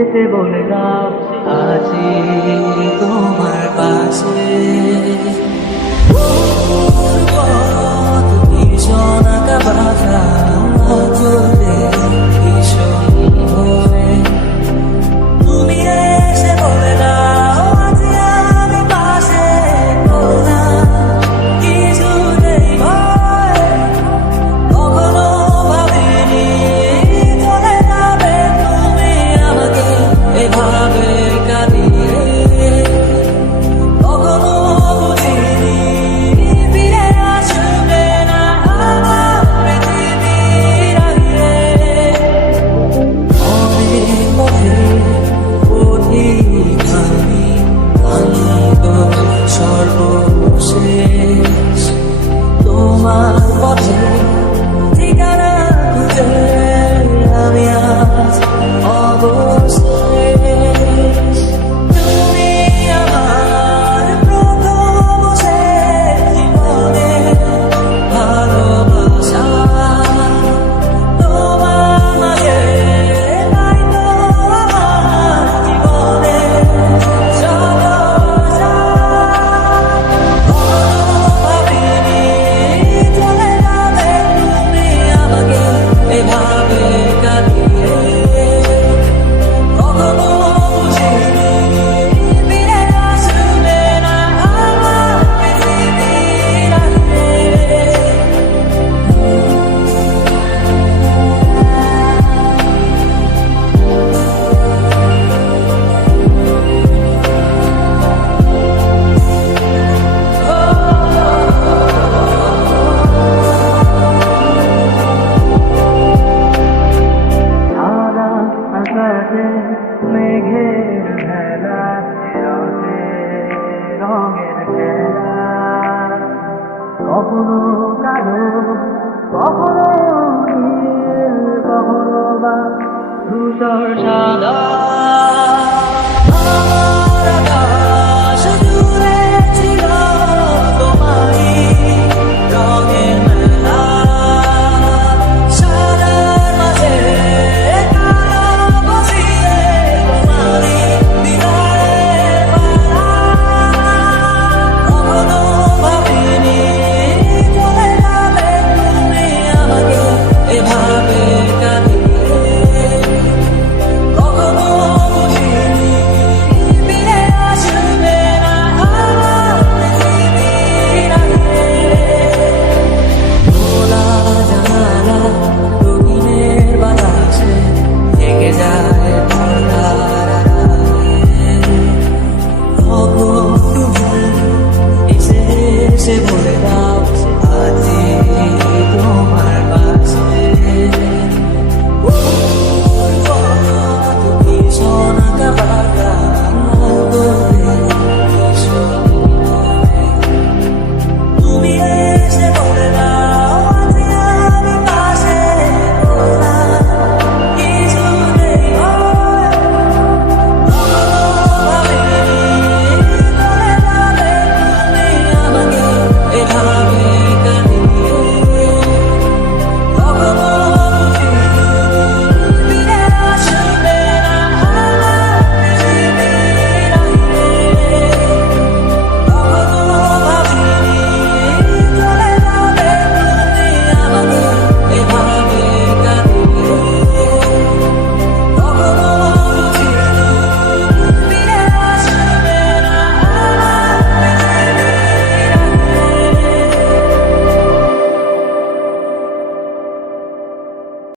এসে বলে দাও আছি তোমার পাশে। ভীষণ আঁকা বাঁধা চলে ভীষণ ভরে তুমি এসে বলে দাও আছি আমি পাশে। না কিছুতেই ভয় কখনো ভাবিনি চলে যাবে তুমি আমাকে এভাবে কাঁদিয়ে। কখনো বুঝিনি ফিরে আসবে না আমার পৃথিবীর আগে। অনেক পথিক আমি ক্লান্ত সর্বশেষ তোমার পথে ঠিকানা খুঁজে আমি আজ অবশেষ। তুমি আমার প্রথম শেষ জীবনে ভালোবাসা তোমার মাঝে নাই তো আমার জীবনে যত আশা। ভাবিনি চলে যাবে তুমি আমাকে এভাবে কাঁদিয়ে। কখনো বুঝিনি ফিরে আসবে না আমার পৃথিবীর আগে। সাদা আকাশে মেঘের ভেলা রঙে রঙের খেলা। কখনো কালো কখনো নীল কখনো বা ধূসর সাদা।